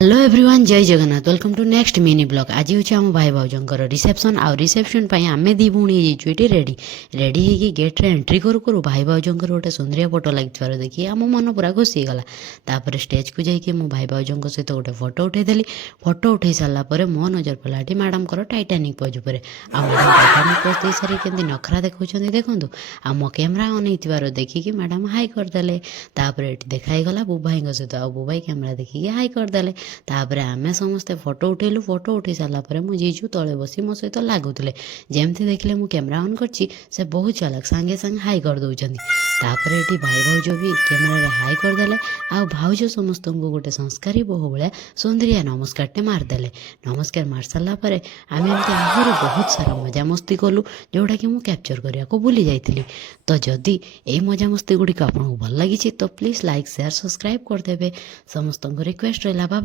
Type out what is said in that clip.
Hello everyone जय Jagannath welcome to next mini blog आज हूँ आम भाई भाउजर रिसेप्शन आउ रिसेप्शन आम दी भूणी ये रेडी रेडी होगी गेट्रे एंट्री करू करू भाई भाउजर गोटे सुंदरिया फोटो लगे देखिए आम मन पूरा खुशी गला तापर स्टेज को जाकि मो भाई भाउजर सहित गोटे फोटो उठेदेली फोटो उठे सारापर मो नजर पड़ा मैडम को टाइटानिक पोज पर टाइटानिक पोज दे सारी केमती नखरा देखा देखूँ आम कैमेरा अनईथार देखिकी मैडम हाई करदे देखाई गला बुभाई सहित आ बुभाई कैमेरा देखिकी हाई करदे तापर आमे समस्ते फोटो उठेलु फोटो उठे सारापर मो जीजू तले बसी मो सहित लागुले जमती देखले मु कैमेरा ऑन करछि से बहुत चालाक सांगे सांगे हाई कर दउछन्ती तापर एटी भाई भाउज भी कैमेरा रे हाई करदेले आ भाउज समस्त को गोटे संस्कारी बहु भाया सुंदरिया नमस्कारटे मारदेले नमस्कार मार सारा पर आम एमती आहरी बहुत सारा मजा मस्ती कलु जोटा कि मुझे कैप्चर करने को भूली जाइली तो जदि ये मजा मस्ती गुड़िक आपको भल लगी तो प्लीज लाइक शेयर सब्सक्राइब करदे समस्त रिक्वेस्ट रहा बाबा।